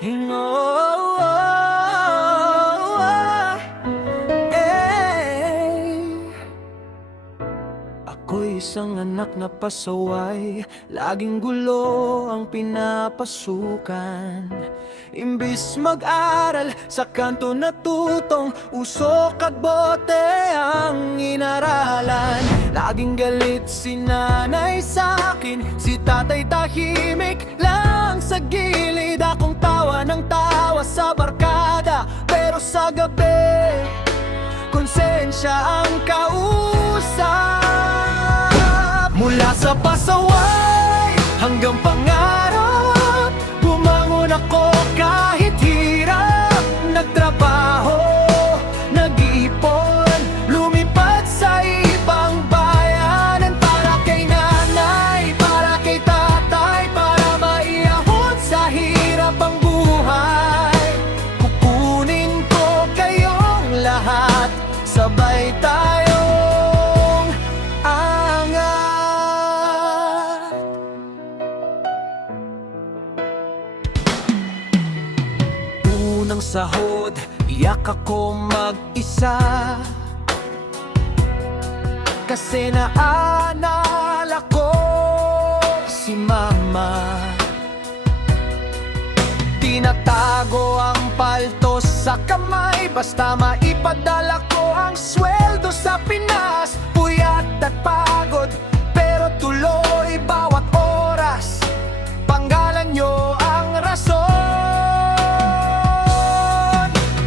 Oh, ako'y isang anak na pasaway, laging gulo ang pinapasukan. Imbis mag-aral, sa kanto natutong usok at bote ang inaralan. Laging galit si nanay sa'kin, si tatay tahimik lang sa gilid. Akong tawa ng tawa sa barkada, pero sa gabi konsensya ang kausap. Mula sa pasaway hanggang pangarap, bumangon ako kahit hirap. Nagtrabaho, nag-iipon, lumipat sa ibang bayanan. Para kay nanay, para kay tatay, para maiyahon sa hirap ang buhay. Kukunin ko kayong lahat, sabay tayong angat. Unang sahod, iyak ako mag-isa, kasi naalala ko si mama. Tinatago ang paltos sa kamay, basta maipadala ko ang sweldo sa Pinas. Puyat at pagod, pero tuloy bawat oras. Panggalan nyo ang rason.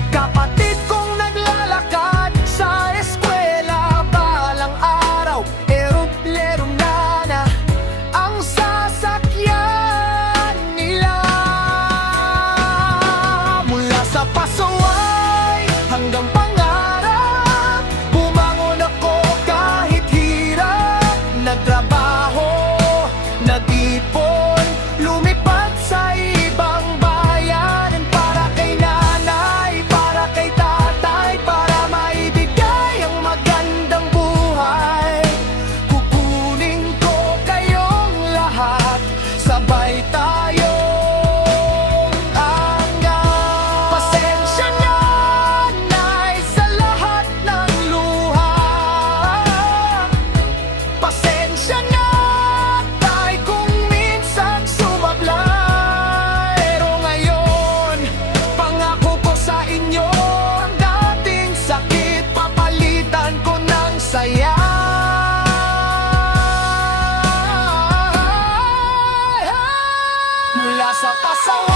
Kapatid kong naglalakad sa eskwela, balang araw, eroplero na ang sasakyan nila. Mula sa pasaway hanggang pangarap, bumangon ako kahit hirap. Nagtrabaho, nag-ipon, lumipat sa ibang bayanan. Para kay nanay, para kay tatay, para maibigay ang magandang buhay. Kukunin ko kayong lahat, sabay tayong angat. Pasensya na, nay, sa lahat ng luha. Pasensya na, tay, kung minsan sumablay. Pero ngayon, pangako ko sa inyo, ang dating sakit papalitan ko ng saya. Mula sa pasaway